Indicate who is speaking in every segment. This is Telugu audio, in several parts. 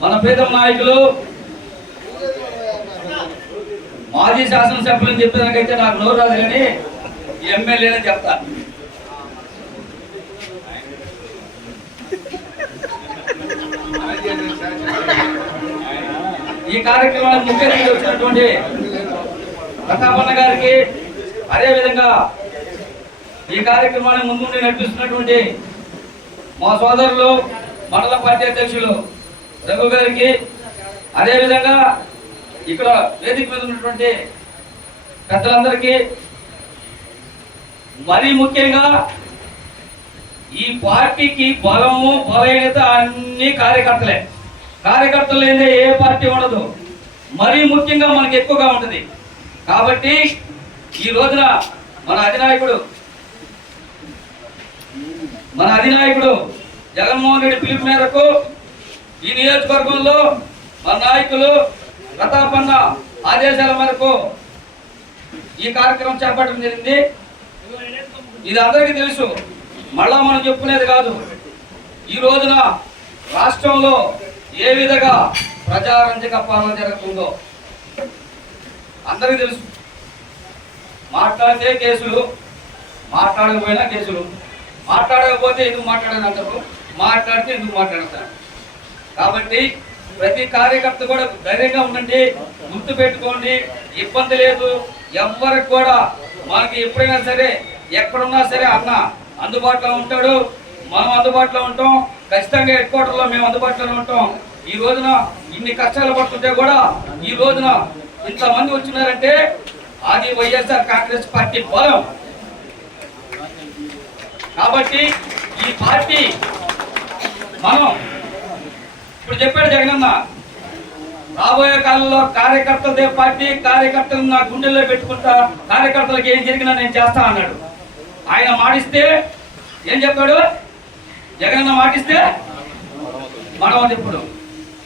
Speaker 1: మన ప్రీతం నాయకులు మాజీ శాసనసభ్యులను చెప్పేదానికైతే నాకు నోరు రాదు కానీ ఎమ్మెల్యేనే చెప్తా. ఈ కార్యక్రమానికి ముఖ్య అతిథిగా వచ్చినటువంటి ప్రతాపన్న గారికి అదేవిధంగా ఈ కార్యక్రమాన్ని ముందుండి నడిపిస్తున్నటువంటి మా సోదరులు మండల పార్టీ అధ్యక్షులు రఘు గారికి. అదేవిధంగా ఇక్కడ వేదిక మీద ఉన్నటువంటి పెద్దలందరికీ మరీ ముఖ్యంగా ఈ పార్టీకి బలము బలహీనత అన్ని కార్యకర్తలే. కార్యకర్తలు లేదే ఏ పార్టీ ఉండదు. మరీ ముఖ్యంగా మనకి ఎక్కువగా ఉంటుంది. కాబట్టి ఈ రోజున మన అధినాయకుడు మన అధినాయకుడు జగన్మోహన్ రెడ్డి పిలుపు మేరకు ఈ నియోజకవర్గంలో మన నాయకులు గతాపన్న ఆదేశాల మేరకు ఈ కార్యక్రమం చేపట్టడం జరిగింది. ఇది అందరికీ తెలుసు. మళ్ళా మనం చెప్పుకునేది కాదు. ఈ రోజున రాష్ట్రంలో ఏ విధంగా ప్రజారంజక పాలన జరుగుతుందో అందరికీ తెలుసు. మాట్లాడితే కేసులు మాట్లాడకపోయినా కేసులు. మాట్లాడకపోతే ఎందుకు మాట్లాడనంటారు మాట్లాడితే ఎందుకు మాట్లాడతారు కాబట్టి ప్రతి కార్యకర్త కూడా ధైర్యంగా ఉండండి గుర్తు పెట్టుకోండి ఇబ్బంది లేదు. ఎవ్వరికి కూడా మనకి ఎప్పుడైనా సరే ఎక్కడున్నా సరే అన్న అందుబాటులో ఉంటాడు. మనం అందుబాటులో ఉంటాం. ఖచ్చితంగా హెడ్ క్వార్టర్లో మేము అందుబాటులో ఉంటాం. ఈ రోజున ఇన్ని కష్టాలు పడుతుంటే కూడా ఈ రోజున ఇంతమంది వచ్చినారంటే అది వైఎస్ఆర్ కాంగ్రెస్ పార్టీ బలం. కాబట్టి ఈ పార్టీ మనం ఇప్పుడు చెప్పాడు జగనన్న రాబోయే కాలంలో కార్యకర్తలదే పార్టీ కార్యకర్తలను నా గుండెల్లో పెట్టుకుంటా కార్యకర్తలకు ఏం జరిగినా నేను చేస్తా అన్నాడు. ఆయన మాటిస్తే ఏం చెప్పాడు? జగనన్న మాటిస్తే మనం ఇప్పుడు.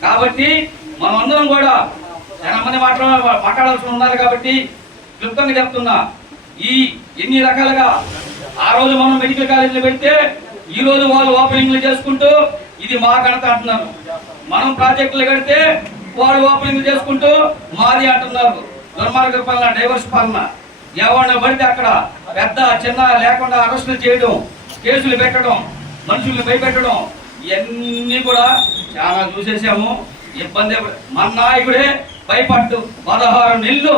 Speaker 1: కాబట్టి మనం అందరం కూడా చాలా మంది మాట్లాడ మాట్లాడాల్సి ఉన్నారు కాబట్టి క్లుప్తంగా చెప్తున్నా. ఈ ఎన్ని రకాలుగా ఆ రోజు మనం మెడికల్ కాలేజీలో పెడితే ఈ రోజు వాళ్ళు ఓపెనింగ్లు చేసుకుంటూ ఇది మా ఘనత అంటున్నారు. మనం ప్రాజెక్టులు కడితే వాళ్ళు ఓపెనింగ్ చేసుకుంటూ మాది అంటున్నారు. దుర్మార్గ పాలన డైవర్స్ పాలన. ఎవరిని పడితే అక్కడ పెద్ద చిన్న లేకుండా అరెస్టులు చేయడం కేసులు పెట్టడం మనుషుల్ని భయపెట్టడం ఇవన్నీ కూడా చాలా చూసేసాము. ఇబ్బంది మన నాయకుడే భయపడ్డు. పదహారు నెలలు.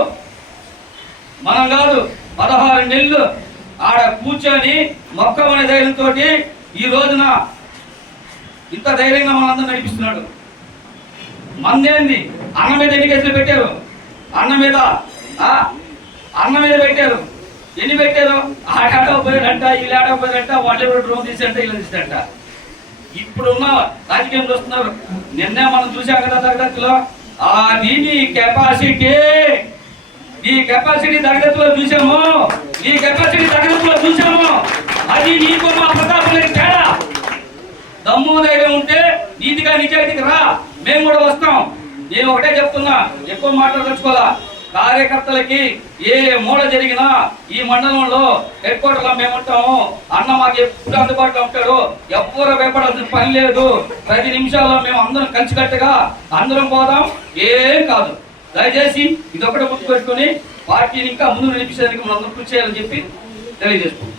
Speaker 1: మనం కాదు పదహారు నెలలు ఆడ కూర్చొని మొక్కమనే ధైర్యంతో ఈ రోజున ఇంత ధైర్యంగా మనందరూ నడిపిస్తున్నాడు. మందేంది? అన్న మీద ఎన్ని కేసులు పెట్టారు? అన్న మీద అన్న మీద పెట్టారు. ఎన్ని పెట్టారు? ఆడాడకపోయారంట వీళ్ళు ఆడకపోయారంట వాళ్ళు డ్రోన్ తీసారంట వీళ్ళు తీసారంట ఇప్పుడున్న రాజకీయం చూస్తున్నారు నిన్నే మనం చూసాం కదా తరగతిలో ఆ నీ కెపాసిటీ ఈ కెపాసిటీ తరగతిలో చూసాము ఈ కెపాసిటీ తరగతిలో చూసాము అది నీకు మా ప్రతాపం లేని తేడా. దమ్ము ధైర్యం ఉంటే నీతిగా నిజాయితీకి రా మేము కూడా వస్తాం. నేను ఒకటే చెప్తున్నా ఎక్కువ మాట్లాడదలుచుకోవాలా? కార్యకర్తలకి ఏ మూల జరిగినా ఈ మండలంలో హెడ్ క్వార్టర్లో మేము ఉంటాము. అన్న మాకు ఎప్పుడు అందుబాటులో ఉంటాడు. ఎవ్వరు భయపడాల్సిన పని లేదు. ప్రతి నిమిషాల్లో మేము అందరం కలిసికట్టుగా అందరం పోదాం. ఏం కాదు. దయచేసి ఇదొకటి గుర్తుపెట్టుకుని పార్టీని ఇంకా ముందు నడిపించడానికి మనం అందరం కృషి చేయాలని చెప్పి తెలియజేస్తున్నాం